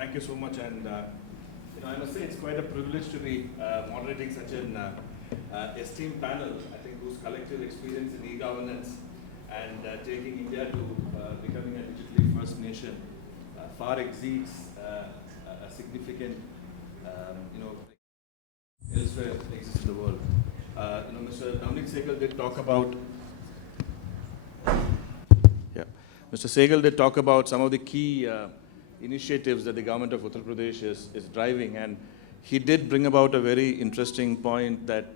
Thank you so much. And I must say it's quite a privilege to be moderating such an esteemed panel. I think whose collective experience in e-governance and taking India to becoming a digitally first nation far exceeds a significant, elsewhere exists in the world. Mr. Sehgal did talk about. Mr. Sehgal did talk about some of the key initiatives that the government of Uttar Pradesh is driving, and he did bring about a very interesting point that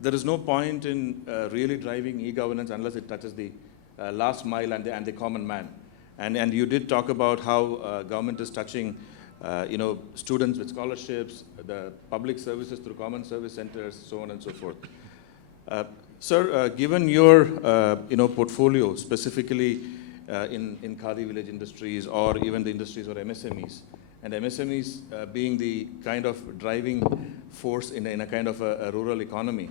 there is no point in really driving e-governance unless it touches the last mile and the common man. And you did talk about how government is touching students with scholarships, the public services through common service centers, so on and so forth. Sir, given your portfolio specifically in Khadi village industries or even the industries or MSMEs, and MSMEs being the kind of driving force in a kind of a rural economy,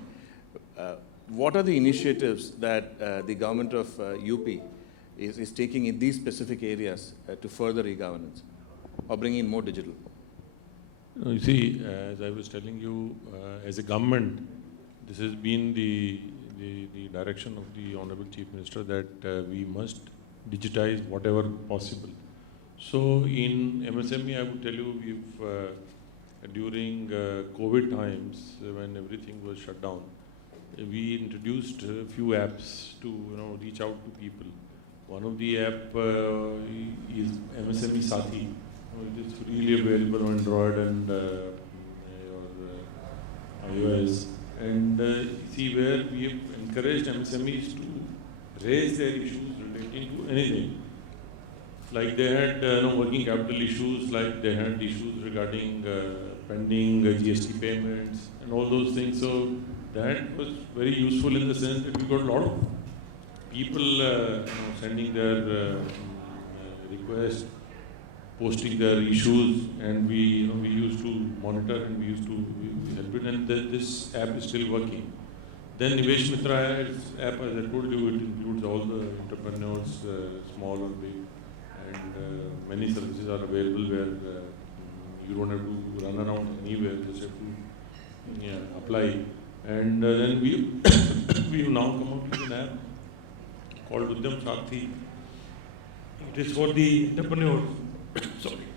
what are the initiatives that the government of UP is taking in these specific areas to further e-governance or bring in more digital? You see, as I was telling you, as a government, this has been the direction of the Honorable Chief Minister that we must digitize whatever possible. So in MSME, I would tell you, we've during COVID times, when everything was shut down, we introduced a few apps to reach out to people. One of the app is MSME Sathi. It is freely available on Android and iOS. And see, where we have encouraged MSMEs to raise their issues relating to anything. Like they had working capital issues, like they had issues regarding pending GST payments and all those things. So that was very useful in the sense that we got a lot of people sending their requests, posting their issues, and we used to monitor and we used to help it, and this app is still working. Then Nivesh Mitra app, as I told you, it includes all the entrepreneurs, small or big, and many services are available where you don't have to run around anywhere, just have to apply. And then we've now come out with an app called Udyam Sathi. It is for the entrepreneurs. Sorry.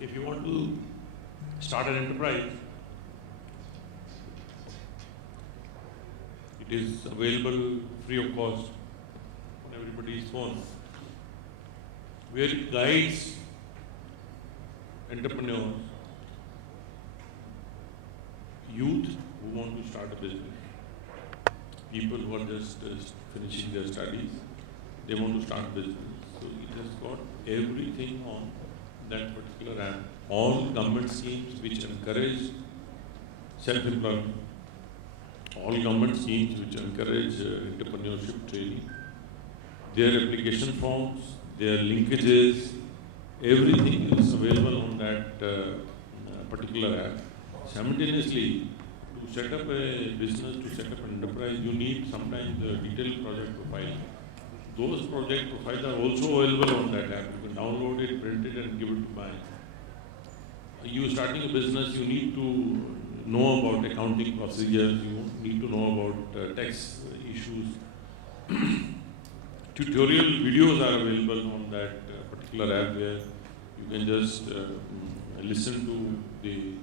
If you want to start an enterprise, it is available free of cost on everybody's phone, where it guides entrepreneurs, youth who want to start a business, people who are just finishing their studies, they want to start business. So it has got everything on that particular app. All government schemes which encourage self-employment, all government schemes which encourage entrepreneurship training, their application forms, their linkages, everything is available on that particular app. Simultaneously, to set up a business, to set up an enterprise, you need sometimes a detailed project profile. Those project profiles are also available on that app. You can download it, print it, and give it to buy. You starting a business, you need to know about accounting procedures, you need to know about tax issues. Tutorial videos are available on that particular app where you can just listen to the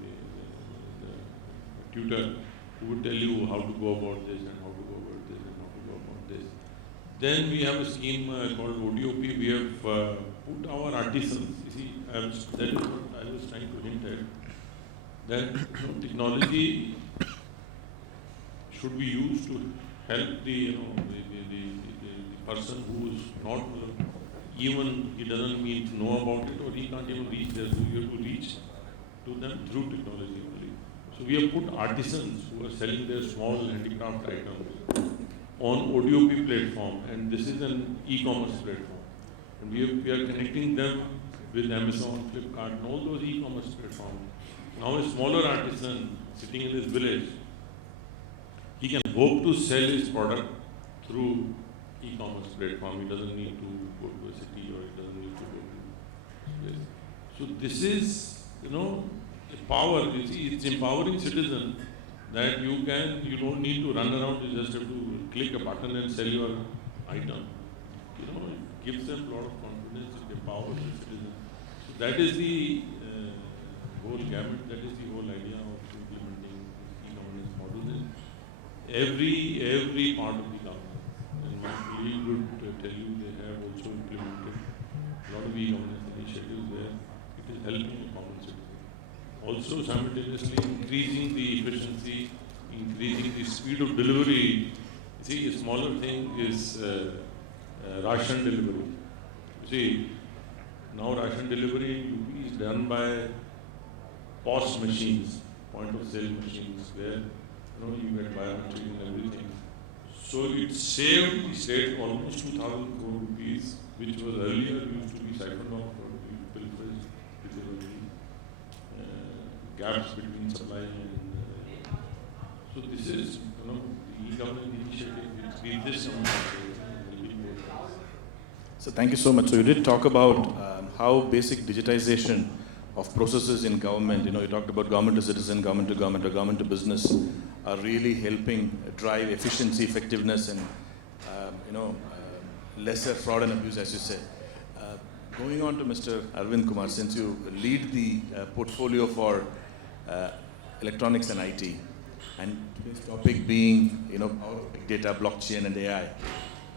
tutor who would tell you how to go about this and how to go about this and how to go about this. Then we have a scheme called ODOP. We have put our artisans. You see, that is what I was trying to hint at. That technology should be used to help the person who is not even he doesn't mean to know about it or he can't even reach there. So you have to reach to them through technology only. So we have put artisans who are selling their small handicraft items on ODOP platform, and this is an e-commerce platform. And we are connecting them with Amazon, Flipkart, and all those e-commerce platforms. Now a smaller artisan sitting in his village, he can hope to sell his product through e-commerce platform. He doesn't need to go to a city or he doesn't need to go to place. So this is, a power. You see, it's empowering citizen that you don't need to run around. You just have to click a button and sell your item. It gives them a lot of confidence. It empowers the citizen. So that is the whole gamut. That is the whole idea of implementing e-governance model in every part of the government. And my colleague would tell you they have also implemented a lot of e-governance initiatives where it is helping the common citizen. Also simultaneously increasing the efficiency, increasing the speed of delivery. See, a smaller thing is ration delivery. You see, now ration delivery in UP is done by POS machines, point of sale machines, where you get biometric and everything. So it saved the state almost 2,000 crore rupees, which was earlier used to be siphoned off or pilfered because of the gaps between supply and. So this is the e-government initiative which we this amount of. So thank you so much. So you did talk about how basic digitization of processes in government, you talked about government to citizen, government to government, or government to business, are really helping drive efficiency, effectiveness, and lesser fraud and abuse, as you said. Going on to Mr. Arvind Kumar, since you lead the portfolio for electronics and IT, and today's topic being, power of big data, blockchain, and AI.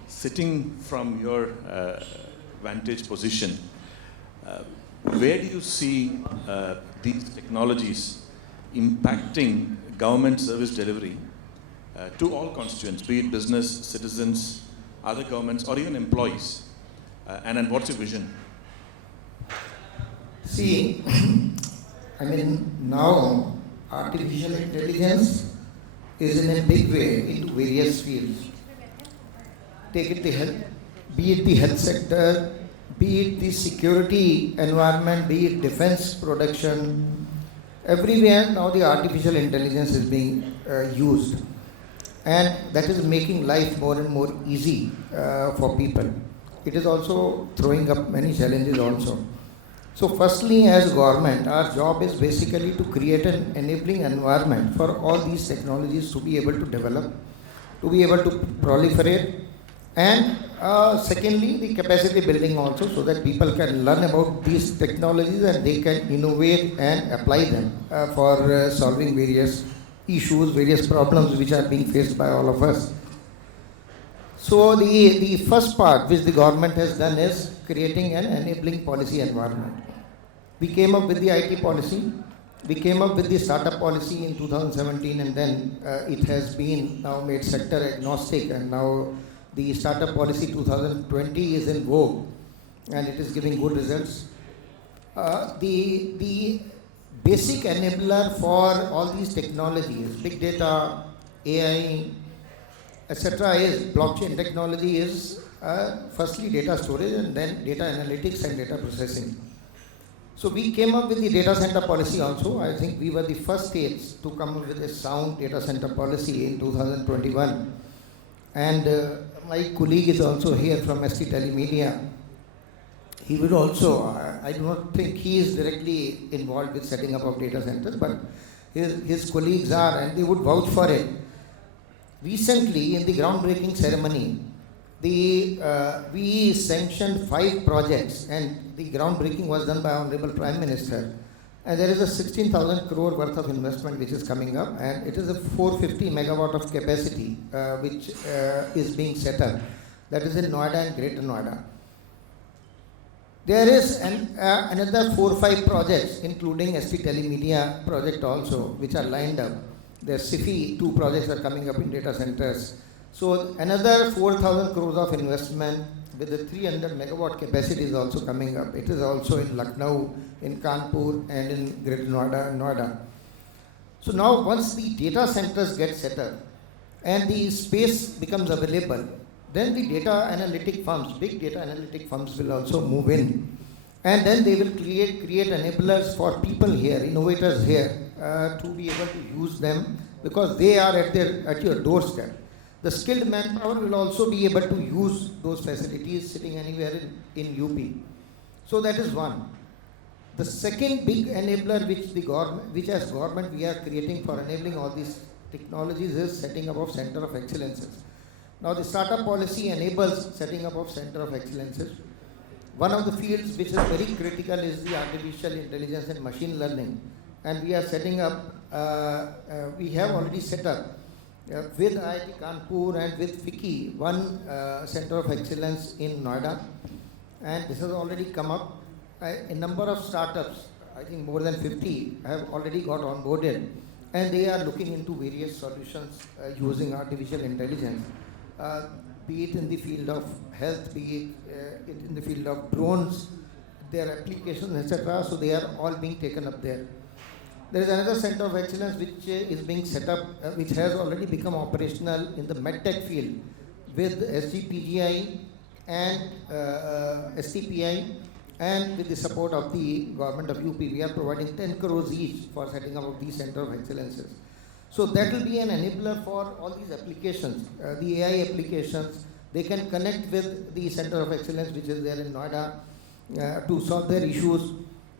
Sitting from your vantage position, where do you see these technologies impacting government service delivery to all constituents, be it business, citizens, other governments, or even employees? And what's your vision? See, now artificial intelligence is in a big way into various fields. Take it be it the health sector, be it the security environment, be it defense production, everywhere now the artificial intelligence is being used. And that is making life more and more easy for people. It is also throwing up many challenges also. So firstly, as government, our job is basically to create an enabling environment for all these technologies to be able to develop, to be able to proliferate, and secondly, the capacity building also, so that people can learn about these technologies and they can innovate and apply them for solving various issues, various problems which are being faced by all of us. So the first part which the government has done is creating an enabling policy environment. We came up with the IT policy, we came up with the startup policy in 2017, and then it has been now made sector agnostic, and now the startup policy 2020 is in vogue and it is giving good results. The basic enabler for all these technologies, big data, AI, etc., is blockchain technology is firstly data storage and then data analytics and data processing. So we came up with the data center policy also. I think we were the first states to come up with a sound data center policy in 2021. And my colleague is also here from Telemedia. He would also, I do not think he is directly involved with setting up of data centers, but his colleagues are, and they would vouch for it. Recently, in the groundbreaking ceremony, we sanctioned 5 projects, and the groundbreaking was done by Honorable Prime Minister. And there is a 16,000 crore worth of investment which is coming up, and it is a 450 megawatt of capacity which is being set up. That is in Noida and Greater Noida. There is another 4 or 5 projects, including Telemedia project also, which are lined up. The SIFI 2 projects are coming up in data centers. So another 4,000 crores of investment with the 300 megawatt capacity is also coming up. It is also in Lucknow, in Kanpur, and in Greater Noida. So now once the data centers get set up and the space becomes available, then the data analytic firms, big data analytic firms will also move in. And then they will create enablers for people here, innovators here, to be able to use them, because they are at your doorstep. The skilled manpower will also be able to use those facilities sitting anywhere in UP. So that is one. The second big enabler which as government we are creating for enabling all these technologies is setting up of center of excellences. Now the startup policy enables setting up of center of excellences. One of the fields which is very critical is the artificial intelligence and machine learning. And we are setting up, we have already set up with IIT Kanpur and with FICCI one center of excellence in Noida. And this has already come up. A number of startups, I think more than 50, have already got onboarded, and they are looking into various solutions using artificial intelligence, be it in the field of health, be it in the field of drones, their applications, etc. So they are all being taken up there. There is another center of excellence which is being set up, which has already become operational in the medtech field with SGPGI and STPI. And with the support of the government of UP, we are providing 10 crores each for setting up of these center of excellences. So that will be an enabler for all these applications, the AI applications. They can connect with the center of excellence which is there in Noida to solve their issues.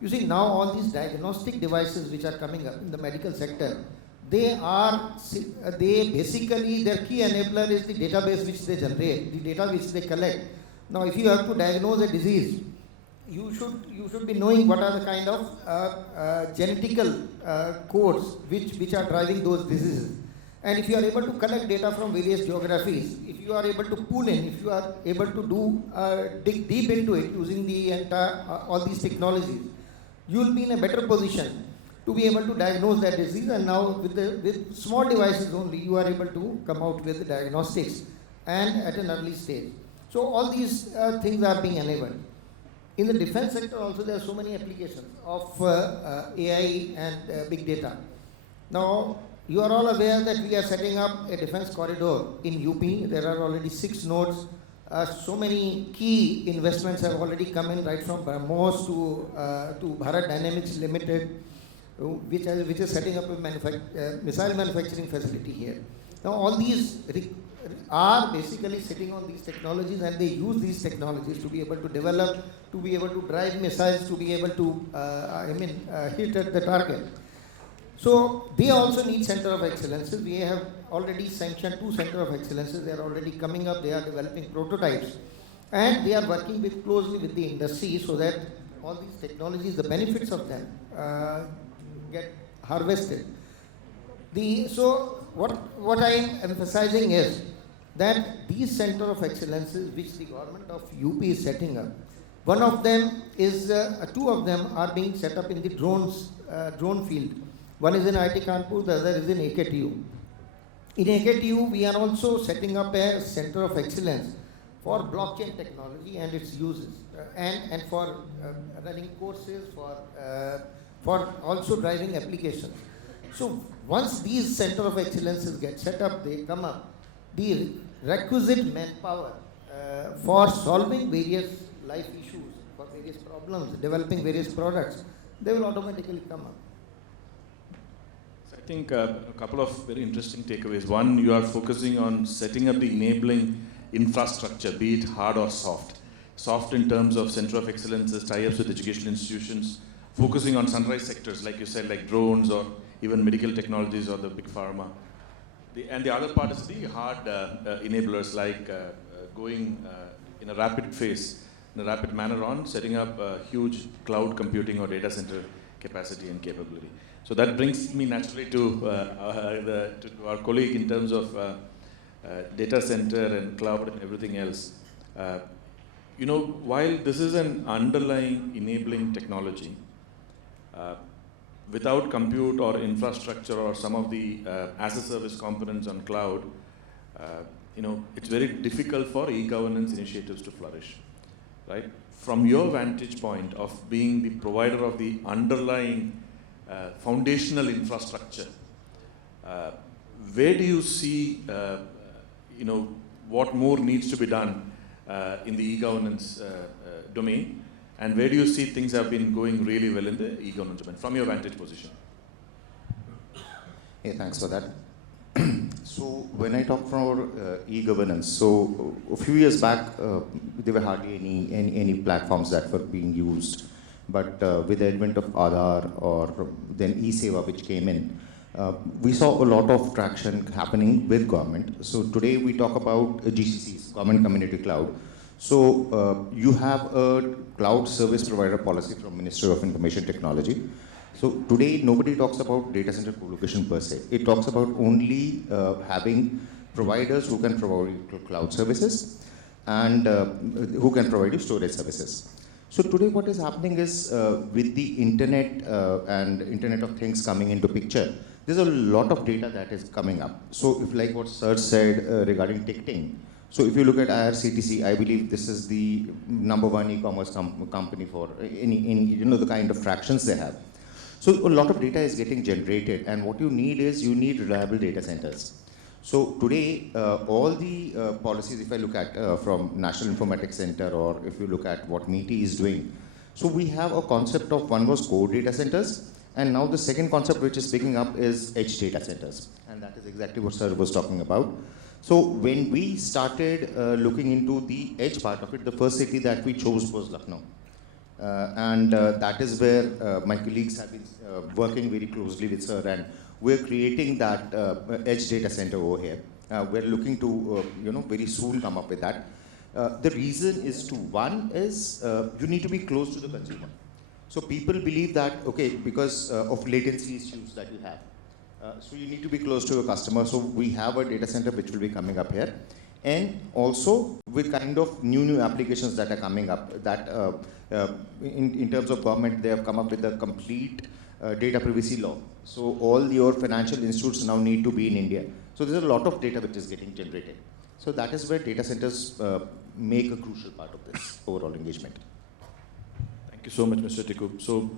You see, now all these diagnostic devices which are coming up in the medical sector, they basically, their key enabler is the database which they generate, the data which they collect. Now if you have to diagnose a disease, you should be knowing what are the kind of genetical codes which are driving those diseases. And if you are able to collect data from various geographies, if you are able to pull in, if you are able to dig deep into it using the entire all these technologies, you will be in a better position to be able to diagnose that disease. And now with small devices only, you are able to come out with diagnostics and at an early stage. So all these things are being enabled. In the defense sector also, there are so many applications of AI and big data. Now, you are all aware that we are setting up a defense corridor in UP. There are already 6 nodes. So many key investments have already come in, right from BrahMos to Bharat Dynamics Limited, which is setting up a missile manufacturing facility here. Now, all these are basically sitting on these technologies, and they use these technologies to be able to develop, to be able to drive missiles, to be able to hit at the target. So they also need center of excellences. We have already sanctioned 2 center of excellences. They are already coming up. They are developing prototypes, and they are working closely with the industry so that all these technologies, the benefits of them get harvested. So what I am emphasizing is that these center of excellences which the government of UP is setting up, one of them is, 2 of them are being set up in the drone field. One is in IIT Kanpur, the other is in AKTU. In AKTU, we are also setting up a center of excellence for blockchain technology and its uses, and for running courses, for also driving applications. So once these center of excellences get set up, they come up, the requisite manpower for solving various life issues, for various problems, developing various products, they will automatically come up. So I think a couple of very interesting takeaways. One, you are focusing on setting up the enabling infrastructure, be it hard or soft. Soft in terms of center of excellences, tie-ups with educational institutions, focusing on sunrise sectors, like you said, like drones or even medical technologies or the big pharma. And the other part is the hard enablers, like going in a rapid phase, in a rapid manner on setting up huge cloud computing or data center capacity and capability. So that brings me naturally to our colleague in terms of data center and cloud and everything else. While this is an underlying enabling technology, without compute or infrastructure or some of the as-a-service components on cloud, it's very difficult for e-governance initiatives to flourish, right? From your vantage point of being the provider of the underlying foundational infrastructure, where do you see, what more needs to be done in the e-governance domain? And where do you see things have been going really well in the e-governance domain, from your vantage position? Hey, thanks for that. So when I talk for e-governance, so a few years back, there were hardly any platforms that were being used. But with the advent of Aadhaar or then e-Seva which came in, we saw a lot of traction happening with government. So today we talk about GCCs, Government Community Cloud. So you have a cloud service provider policy from Ministry of Information Technology. So today nobody talks about data center co-location per se. It talks about only having providers who can provide you cloud services and who can provide you storage services. So today what is happening is with the internet and Internet of Things coming into picture, there's a lot of data that is coming up. So if like what Sir said regarding ticketing, so if you look at IRCTC, I believe this is the #1 e-commerce company for any the kind of tractions they have. So a lot of data is getting generated, and what you need is reliable data centers. So today, all the policies, if I look at from National Informatics Center, or if you look at what MITI is doing, so we have a concept of one was core data centers, and now the second concept which is picking up is edge data centers, and that is exactly what Sir was talking about. So when we started looking into the edge part of it, the first city that we chose was Lucknow. And that is where my colleagues have been working very closely with Sir, and we're creating that edge data center over here. We're looking to, very soon come up with that. The reason is one is you need to be close to the consumer. So people believe that, okay, because of latency issues that you have. So you need to be close to your customer. So we have a data center which will be coming up here. And also with kind of new applications that are coming up, that in terms of government, they have come up with a complete data privacy law. So all your financial institutes now need to be in India. So there's a lot of data which is getting generated. So that is where data centers make a crucial part of this overall engagement. Thank you so much, Mr. Tiku. So,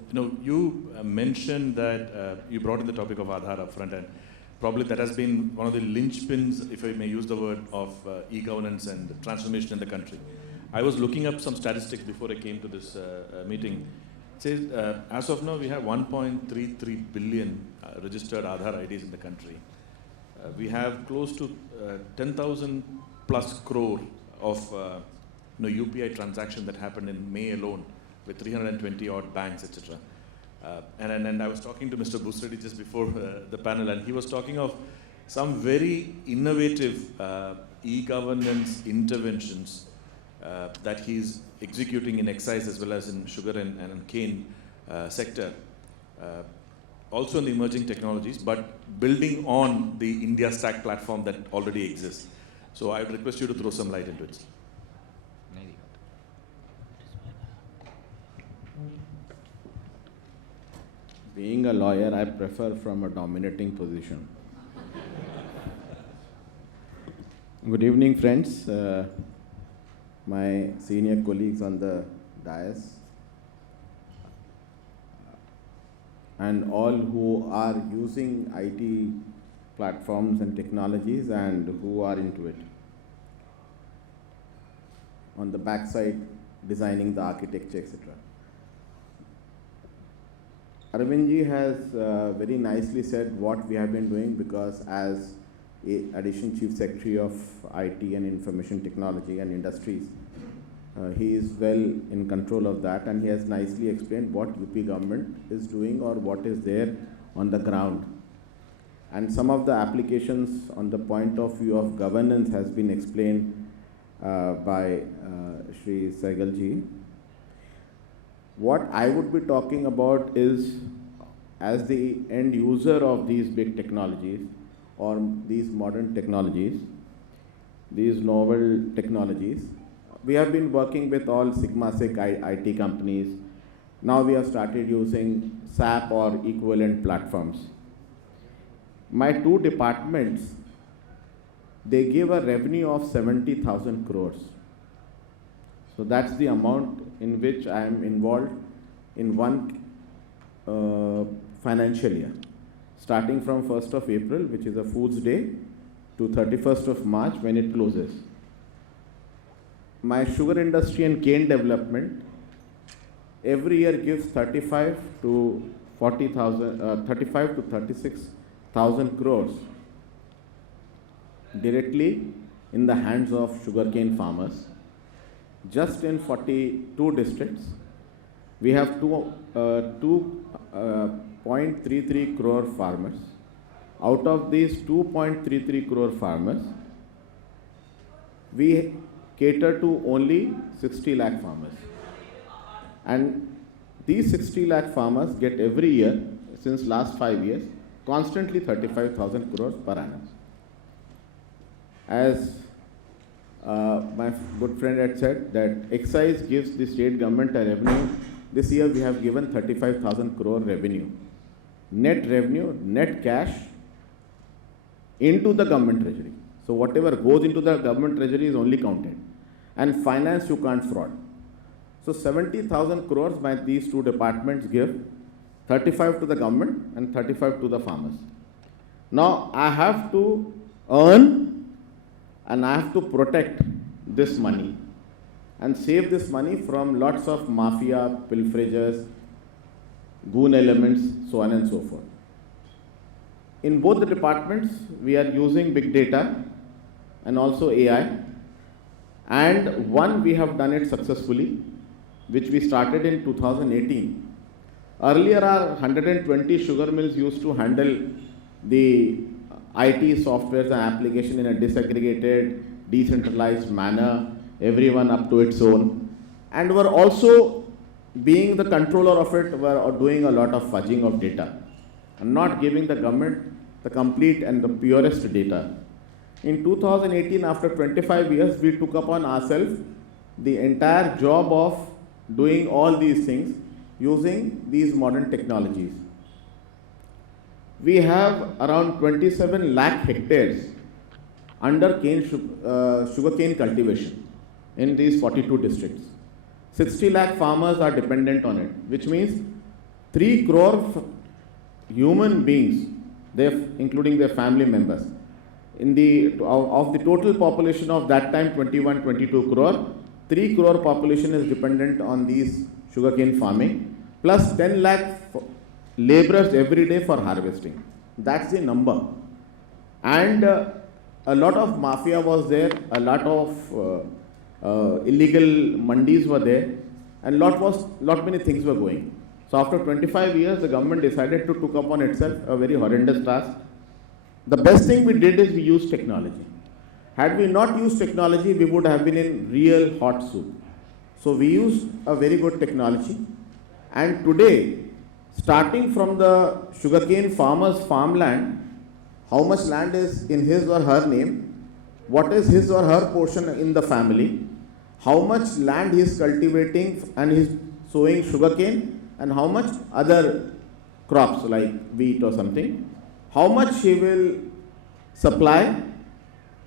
you mentioned that you brought in the topic of Aadhaar up front, and probably that has been one of the linchpins, if I may use the word, of e-governance and transformation in the country. I was looking up some statistics before I came to this meeting. It says, as of now, we have 1.33 billion registered Aadhaar IDs in the country. We have close to 10,000 plus crore of UPI transactions that happened in May alone, with 320 odd banks, etc. And I was talking to Mr. Bhoosreddy just before the panel, and he was talking of some very innovative e-governance interventions that he's executing in excise as well as in sugar and cane sector, also in the emerging technologies, but building on the India Stack platform that already exists. So I would request you to throw some light into it. Being a lawyer, I prefer from a dominating position. Good evening, friends. My senior colleagues on the dais, and all who are using IT platforms and technologies and who are into it. On the backside, designing the architecture, etc. Arvind ji has very nicely said what we have been doing, because as Additional Chief Secretary of IT and Information Technology and Industries, he is well in control of that, and he has nicely explained what UP government is doing or what is there on the ground. And some of the applications on the point of view of governance has been explained by Shri Sehgal ji. What I would be talking about is, as the end user of these big technologies or these modern technologies, these novel technologies, we have been working with all Sigma-Sig IT companies. Now we have started using SAP or equivalent platforms. My two departments, they give a revenue of 70,000 crores. So that's the amount in which I am involved in one financial year, starting from 1st of April, which is a Foods Day, to 31st of March when it closes. My sugar industry and cane development every year gives 35 to 36,000 crores. directly in the hands of sugarcane farmers. Just in 42 districts, we have 2.33 crore farmers. Out of these 2.33 crore farmers, we cater to only 60 lakh farmers. And these 60 lakh farmers get every year, since last 5 years, constantly 35,000 crores per annum. As my good friend had said, that excise gives the state government a revenue. This year we have given 35,000 crore revenue. Net revenue, net cash into the government treasury. So whatever goes into the government treasury is only counted. And finance you can't fraud. So 70,000 crores by these two departments give 35 to the government and 35 to the farmers. Now I have to earn and I have to protect this money and save this money from lots of mafia, pilferages, goon elements, so on and so forth. In both the departments, we are using big data and also AI. And one, we have done it successfully, which we started in 2018. Earlier, our 120 sugar mills used to handle the IT softwares and application in a disaggregated, decentralized manner, everyone up to its own. And were also, being the controller of it, were doing a lot of fudging of data and not giving the government the complete and the purest data. In 2018, after 25 years, we took upon ourselves the entire job of doing all these things using these modern technologies. We have around 27 lakh hectares under sugarcane cultivation in these 42 districts. 60 lakh farmers are dependent on it, which means 3 crore human beings, including their family members. Of the total population of that time, 22 crore, 3 crore population is dependent on these sugarcane farming, plus 10 lakh laborers every day for harvesting. That's the number. And a lot of mafia was there, a lot of illegal mandis were there, and lot many things were going. So after 25 years, the government decided to took upon itself a very horrendous task. The best thing we did is we used technology. Had we not used technology, we would have been in real hot soup. So we used a very good technology. And today, starting from the sugarcane farmer's farmland, how much land is in his or her name, what is his or her portion in the family, how much land he is cultivating and he is sowing sugarcane, and how much other crops like wheat or something, how much he will supply.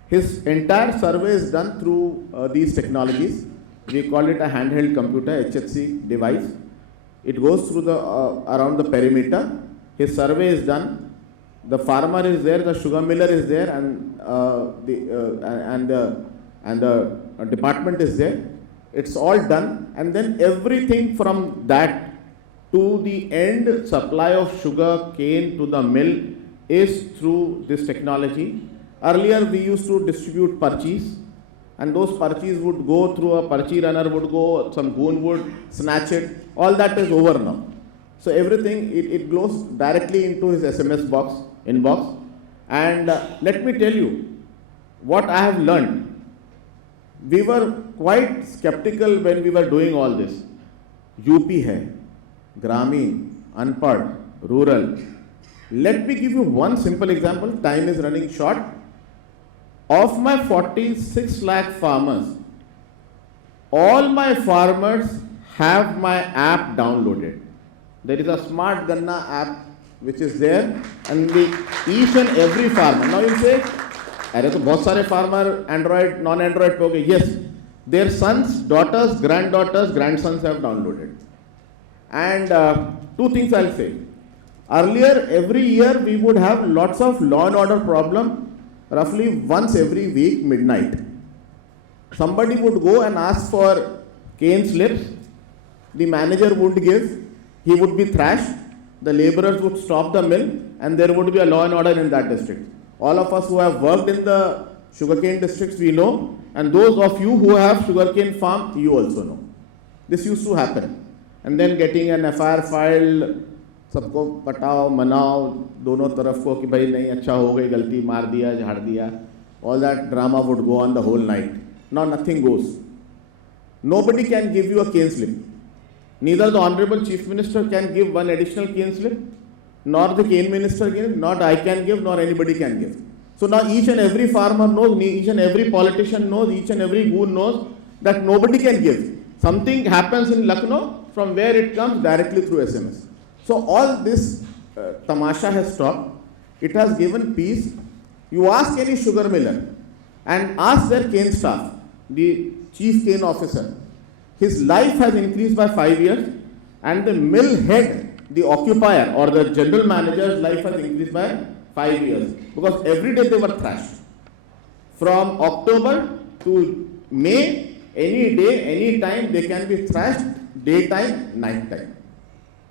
His entire survey is done through these technologies. We call it a handheld computer, HHC device. It goes through the around the perimeter. His survey is done. The farmer is there, the sugar miller is there, and the department is there. It's all done, and then everything from that to the end supply of sugar cane to the mill is through this technology. Earlier we used to distribute parchees, and those parchees would go through a parchee runner, would go, some goon would snatch it. All that is over now. So everything, it goes directly into his SMS inbox. And let me tell you what I have learned. We were quite skeptical when we were doing all this. UP hai, Grameen, Unpad, rural. Let me give you one simple example. Time is running short. Of my 46 lakh farmers, all my farmers have my app downloaded. There is a Smart Ganna app which is there, and each and every farmer. Now you say, "Arey to bahut sare farmer Android, non-Android pe ho gaye." Yes, their sons, daughters, granddaughters, grandsons have downloaded. And two things I'll say. Earlier, every year we would have lots of law and order problem. Roughly once every week, midnight. Somebody would go and ask for cane slips. The manager would give. He would be thrashed. The laborers would stop the mill, and there would be a law and order in that district. All of us who have worked in the sugarcane districts we know, and those of you who have sugarcane farm, you also know. This used to happen. And then getting an FIR filed, सबको पटाओ मनाओ दोनों तरफ को कि भाई नहीं अच्छा हो गई गलती मार दिया झाड़ दिया, all that drama would go on the whole night. Now nothing goes. Nobody can give you a cane slip. Neither the Honorable Chief Minister can give one additional cane slip, nor the cane minister can, not I can give, nor anybody can give. So now each and every farmer knows, each and every politician knows, each and every goon knows that nobody can give. Something happens in Lucknow, from where it comes directly through SMS. So all this tamasha has stopped. It has given peace. You ask any sugar miller and ask their cane staff, the chief cane officer, his life has increased by 5 years, and the mill head, the occupier or the general manager's life has increased by 5 years, because every day they were thrashed. From October to May, any day, any time, they can be thrashed, daytime, night time.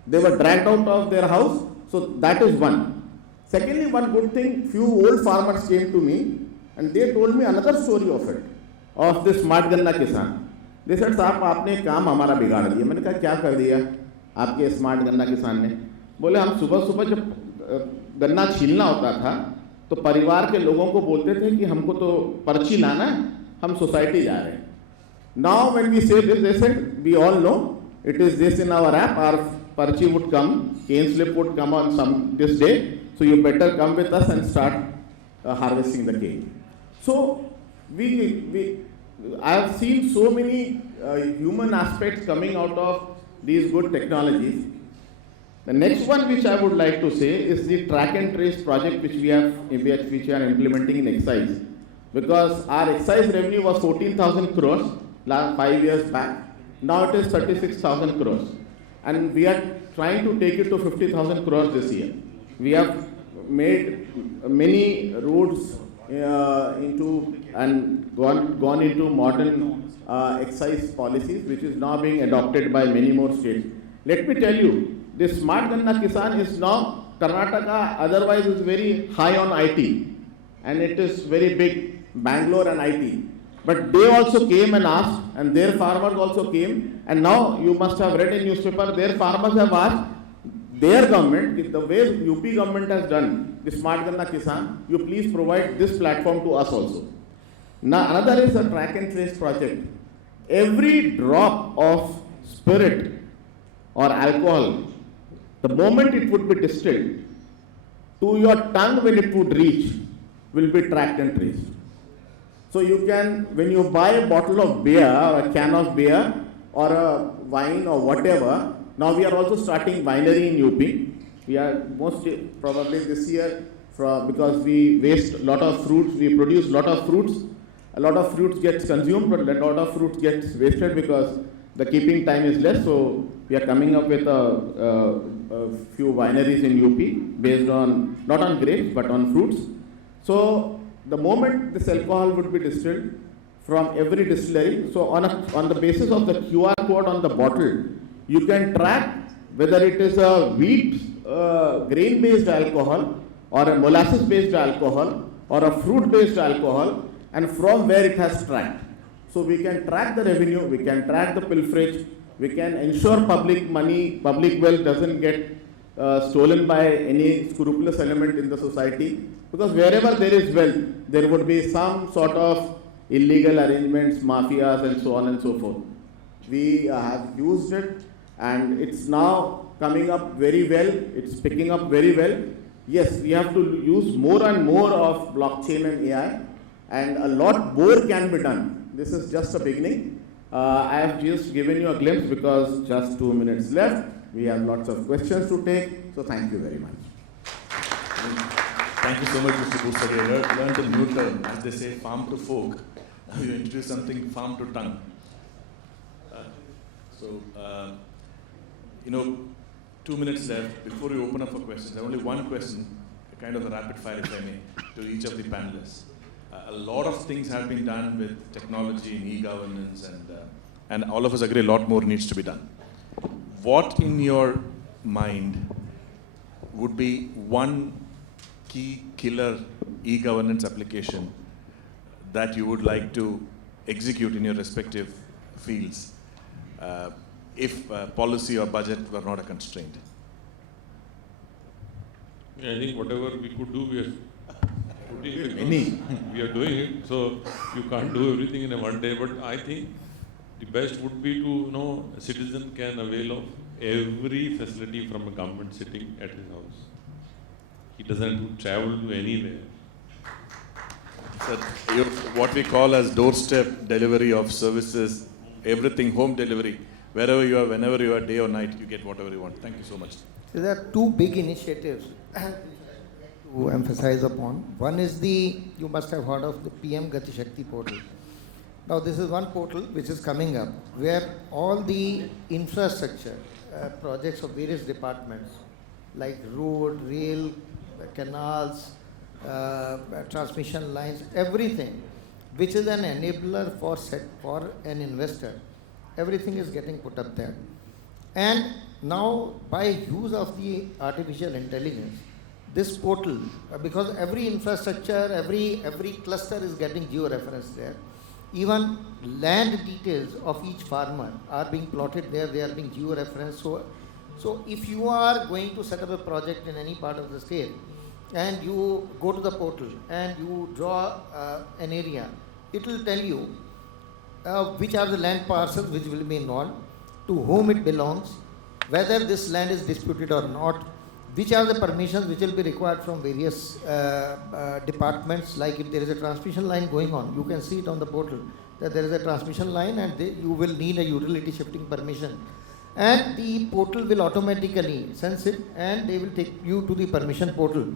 They were dragged out of their house, so that is one. Secondly, one good thing, few old farmers came to me and they told me another story of it, of this smart ganna kisan. They said, साहब आपने काम हमारा बिगाड़ दिया. मैंने कहा क्या कर दिया आपके स्मार्ट गन्ना किसान ने? बोले हम सुबह सुबह जब गन्ना छीलना होता था तो परिवार के लोगों को बोलते थे कि हमको तो पर्ची लाना है, हम सोसाइटी जा रहे हैं. Now when we say this, they said, we all know it is this in our app, our पर्ची would come, cane slip would come on this day, so you better come with us and start harvesting the cane. So I have seen so many human aspects coming out of these good technologies. The next one which I would like to say is the track and trace project which we are implementing in Excise. Because our excise revenue was 14,000 crores 5 years back. Now it is 36,000 crores. And we are trying to take it to 50,000 crores this year. We have made many roads into and gone into modern excise policies, which is now being adopted by many more states. Let me tell you, this smart ganna kisan is now, Karnataka otherwise is very high on IT, and it is very big, Bangalore and IT. But they also came and asked, and their farmers also came, and now you must have read in newspaper, their farmers have asked their government, the way UP government has done the smart ganna kisan, you please provide this platform to us also. Now another is a track and trace project. Every drop of spirit or alcohol, the moment it would be distilled, to your tongue when it would reach, will be tracked and traced. So you can, when you buy a bottle of beer or a can of beer or a wine or whatever, now we are also starting winery in UP. We are most probably this year, because we waste a lot of fruits, we produce a lot of fruits. A lot of fruits gets consumed, but a lot of fruits gets wasted because the keeping time is less. So we are coming up with a few wineries in UP based on, not on grapes, but on fruits. So the moment this alcohol would be distilled from every distillery, so on the basis of the QR code on the bottle, you can track whether it is a wheat grain-based alcohol or a molasses-based alcohol or a fruit-based alcohol, and from where it has tracked. So we can track the revenue, we can track the pilferage, we can ensure public money, public wealth doesn't get stolen by any scrupulous element in the society. Because wherever there is wealth, there would be some sort of illegal arrangements, mafias and so on and so forth. We have used it and it's now coming up very well, it's picking up very well. Yes, we have to use more and more of blockchain and AI, and a lot more can be done. This is just a beginning. I have just given you a glimpse because just 2 minutes left. We have lots of questions to take, so thank you very much. Thank you so much, Mr. Bhoosreddy. I learned a new term, as they say, farm to folk. Now you introduce something, farm to tongue. You know, 2 minutes left. Before we open up for questions, I have only one question, kind of a rapid fire, if I may, to each of the panelists. A lot of things have been done with technology and e-governance, and all of us agree a lot more needs to be done. What in your mind would be one key killer e-governance application that you would like to execute in your respective fields if policy or budget were not a constraint? I think whatever we could do, we are putting it because we are doing it. So you can't do everything in a one day. But I think the best would be to a citizen can avail of every facility from a government sitting at his house. He doesn't have to travel to anywhere. So what we call as doorstep delivery of services, everything home delivery, wherever you are, whenever you are, day or night, you get whatever you want. Thank you so much. So there are two big initiatives to emphasize upon. One is you must have heard of the PM Gati Shakti portal. Now this is one portal which is coming up where all the infrastructure projects of various departments like road, rail, canals, transmission lines, everything which is an enabler for an investor, everything is getting put up there. And now by use of the artificial intelligence, this portal, because every infrastructure, every cluster is getting georeferenced there, even land details of each farmer are being plotted there, they are being georeferenced. So if you are going to set up a project in any part of the state and you go to the portal and you draw an area, it will tell you which are the land parcels which will be involved, to whom it belongs, whether this land is disputed or not, which are the permissions which will be required from various departments. Like if there is a transmission line going on, you can see it on the portal that there is a transmission line and you will need a utility shifting permission. And the portal will automatically sense it and they will take you to the permission portal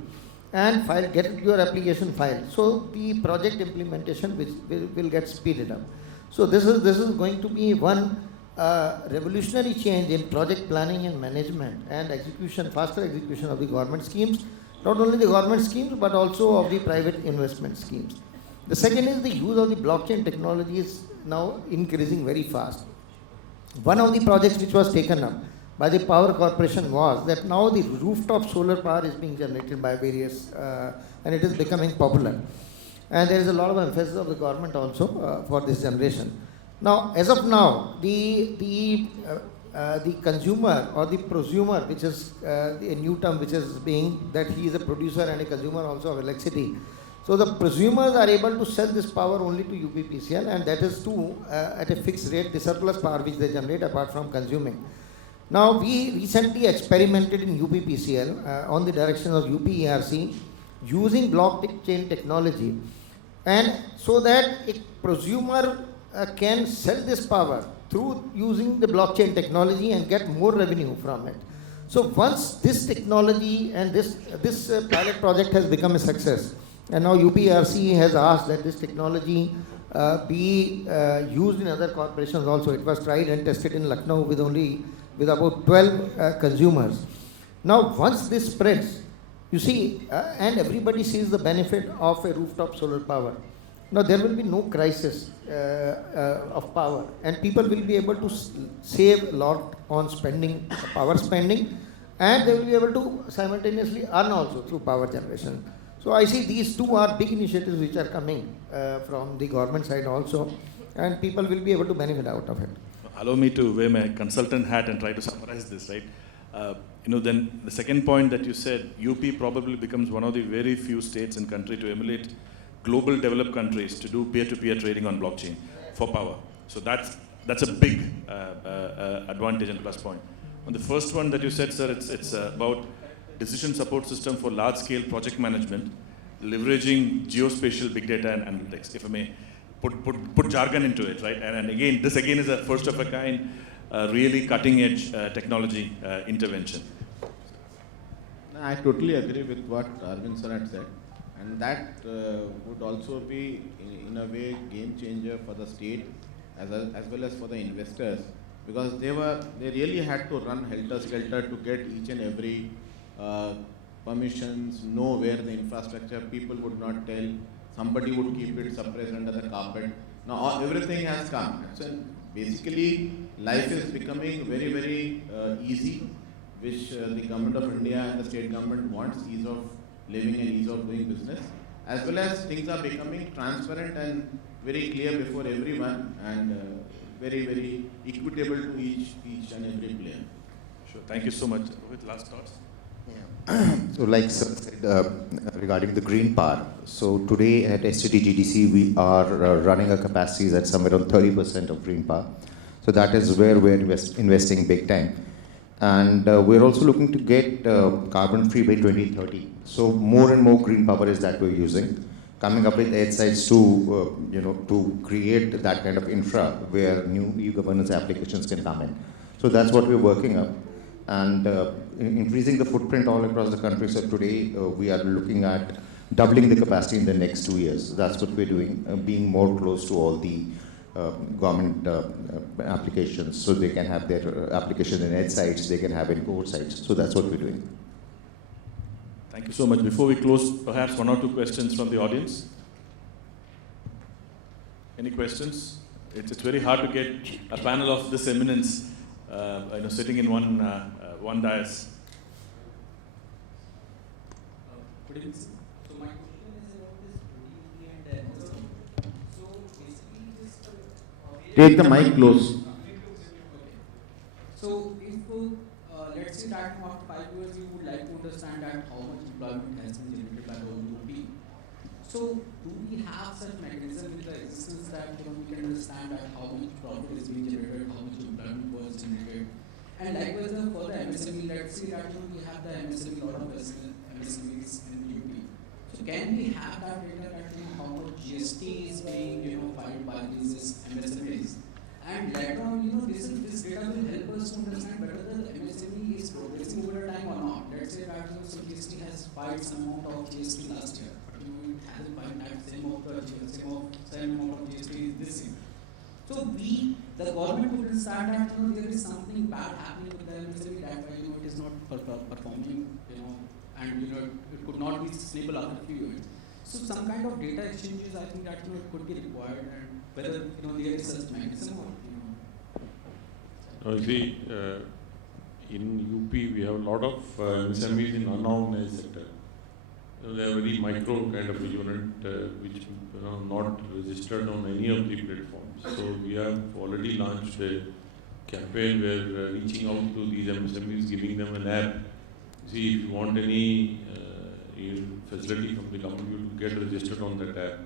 and get your application filed. So the project implementation will get speeded up. So this is going to be one revolutionary change in project planning and management and execution, faster execution of the government schemes, not only the government schemes but also of the private investment schemes. The second is the use of the blockchain technology is now increasing very fast. One of the projects which was taken up by the Power Corporation was that now the rooftop solar power is being generated by various and it is becoming popular. And there is a lot of emphasis of the government also for this generation. Now, as of now, the consumer or the prosumer, which is a new term which is being that he is a producer and a consumer also of electricity. So the prosumers are able to sell this power only to UPPCL, and that is at a fixed rate, the surplus power which they generate apart from consuming. Now, we recently experimented in UPPCL on the direction of UPERC using blockchain technology, and so that a prosumer can sell this power through using the blockchain technology and get more revenue from it. So once this technology and this pilot project has become a success, and now UPRC has asked that this technology be used in other corporations also. It was tried and tested in Lucknow with about 12 consumers. Now once this spreads, you see, and everybody sees the benefit of a rooftop solar power. Now there will be no crisis of power, and people will be able to save a lot on power spending, and they will be able to simultaneously earn also through power generation. So I see these two are big initiatives which are coming from the government side also, and people will be able to benefit out of it. Allow me to wear my consultant hat and try to summarize this, right? Then the second point that you said, UP probably becomes one of the very few states in country to emulate global developed countries to do peer-to-peer trading on blockchain for power. So that's a big advantage and plus point. On the first one that you said, sir, it's about decision support system for large-scale project management, leveraging geospatial big data and analytics, if I may put jargon into it, right? And again, this again is a first of a kind, really cutting-edge technology intervention. I totally agree with what Arvind sir had said. And that would also be, in a way, game changer for the state as well as for the investors, because they really had to run helter-skelter to get each and every permissions, know where the infrastructure, people would not tell, somebody would keep it suppressed under the carpet. Now everything has come. So basically, life is becoming very, very easy, which the government of India and the state government wants, ease of living and ease of doing business. as well as things are becoming transparent and very clear before everyone, and very, very equitable to each and every player. Sure. Thank you so much. Rohit, last thoughts? So like sir said, regarding the green power, so today at STTGDC we are running a capacities at somewhere around 30% of green power. So that is where we're investing big time. And we're also looking to get carbon free by 2030. So more and more green power is that we're using. Coming up with Excise to, to create that kind of infra where new e-governance applications can come in. So that's what we're working on. And increasing the footprint all across the country. So today we are looking at doubling the capacity in the next 2 years. That's what we're doing, being more close to all the government applications, so they can have their application in edge sites, they can have in core sites. So that's what we're doing. Thank you so much. Before we close, perhaps 1 or 2 questions from the audience. Any questions? It's very hard to get a panel of this eminence sitting in one dais. Good evening, sir. So my question is about this and so basically just Take the mic close. So if let's say that after 5 years you would like to understand that how much employment has been generated by the UP. So do we have such mechanism in the existence that we can understand that how much profit is being generated, how much employment was generated? And likewise for the MSME, let's say that we have the MSME, lot of MSMEs in UP. So can we have that data that how much GST is being filed by these MSMEs? And later on, this data will help us to understand whether the MSME is progressing over time or not. Let's say that GST has filed some amount of GST last year, but it hasn't filed that same amount of GST this year. So the government would understand that there is something bad happening with the MSME, that why it is not performing, and it could not be sustainable after a few years. So some kind of data exchanges, I think that it could be required, and whether there is such mechanism or Now you see, in UP we have a lot of MSMEs in unorganized sector. They are very micro kind of a unit which not registered on any of the platforms. So we have already launched a campaign where reaching out to these MSMEs, giving them an app. See, if you want any facility from the government, you will get registered on that app.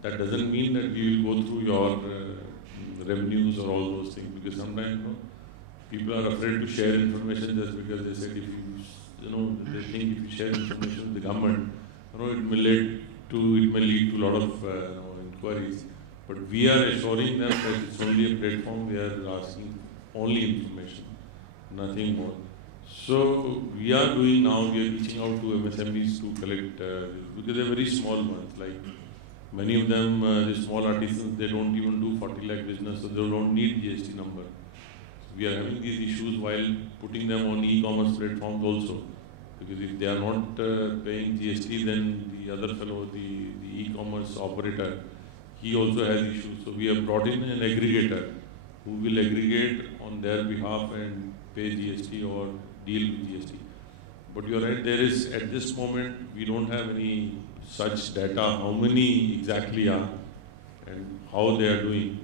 That doesn't mean that we will go through your revenues or all those things, because sometimes people are afraid to share information just because they said if you they think if you share information with the government, it may lead to a lot of inquiries. But we are assuring them that it's only a platform. We are asking only information, nothing more. So we are doing now. We are reaching out to MSMEs to collect because they're very small ones. Like many of them, the small artisans, they don't even do 40 lakh business, so they don't need GST number. We are having these issues while putting them on e-commerce platforms also. Because if they are not paying GST, then the other fellow, the e-commerce operator, he also has issues. So we have brought in an aggregator who will aggregate on their behalf and pay GST or deal with GST. But you are right, there is, at this moment, we don't have any such data, how many exactly are and how they are doing.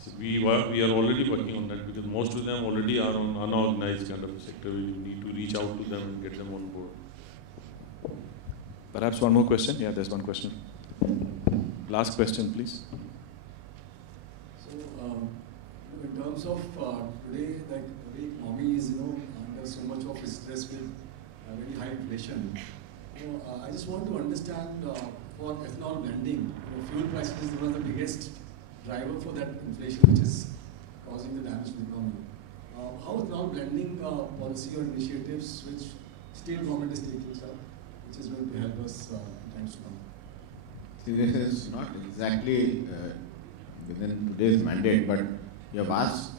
So we are already working on that, because most of them already are on unorganized kind of a sector. We need to reach out to them and get them on board. Perhaps one more question? Yeah, there's one question. Last question, please. So, in terms of today, like the economy is under so much of stress with very high inflation. I just want to understand for ethanol blending, fuel prices is one of the biggest driver for that inflation, which is causing the damage to the economy. How ethanol blending policy or initiatives which state government is taking, sir, which is going to help us in times to come? See, this is not exactly within today's mandate, but you have asked.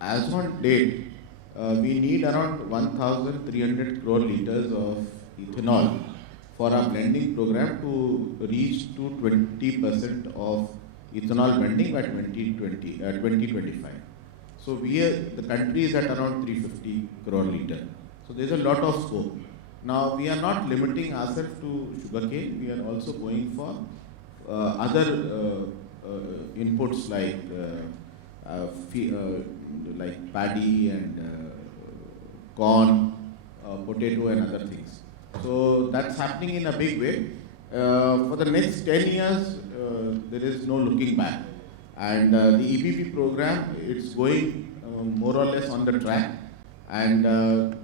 As on date, we need around 1,300 crore liters of ethanol for our blending program to reach to 20% of ethanol blending by 2025. So the country is at around 350 crore liter. So there's a lot of scope. Now we are not limiting ourselves to sugarcane. We are also going for other inputs like paddy and corn, potato and other things. So that's happening in a big way. For the next 10 years, there is no looking back. And the EBP program, it's going more or less on the track. And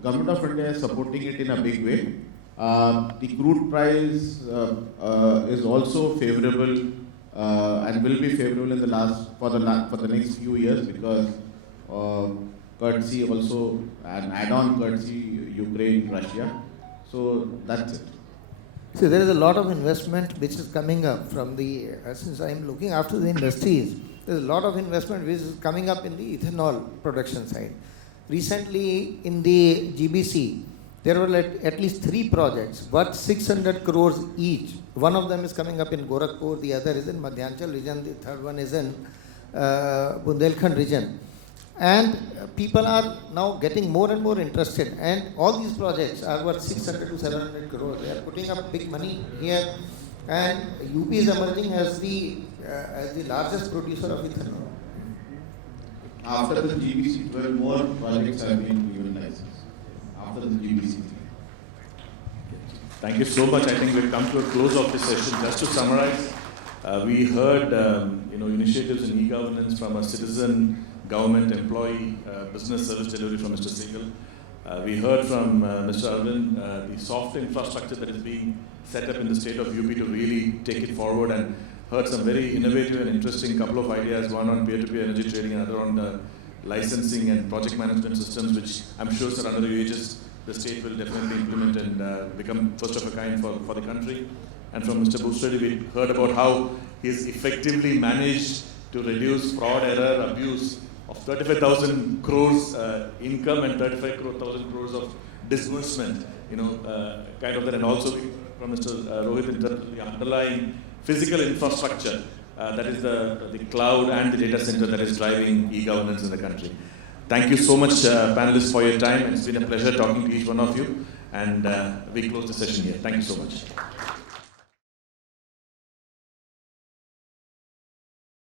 Government of India is supporting it in a big way. The crude price is also favorable and will be favorable in for the next few years, because courtesy also an add-on courtesy Ukraine, Russia. So that's it. See, there is a lot of investment which is coming up from the, since I am looking after the industries, there is a lot of investment which is coming up in the ethanol production side. Recently in the GBC, there were at least 3 projects worth 600 crores each. One of them is coming up in Gorakhpur, the other is in Madhyanchal region, the third one is in Bundelkhand region. And people are now getting more and more interested, and all these projects are worth 600 to 700 crores. They are putting up big money here, and UP is emerging as the largest producer of ethanol. After the GBC, 12 more projects have been given license. After the GBC. Thank you so much. I think we've come to a close of this session. Just to summarize, we heard initiatives in e-governance from a citizen, government, employee, business service delivery from Mr. Sehgal. We heard from Mr. Arvind the soft infrastructure that is being set up in the state of UP to really take it forward, and heard some very innovative and interesting couple of ideas, one on peer-to-peer energy trading, another on the licensing and project management systems, which I'm sure, sir, under your aegis, the state will definitely implement and become first of a kind for the country. And from Mr. Bhoosreddy, we heard about how he's effectively managed to reduce fraud, error, abuse of 35,000 crores income and 35,000 crores of disbursement, kind of that. And also from Mr. Rohit in terms of the underlying physical infrastructure, that is the cloud and the data center that is driving e-governance in the country. Thank you so much, panelists, for your time. It's been a pleasure talking to each one of you. And we close the session here. Thank you so much.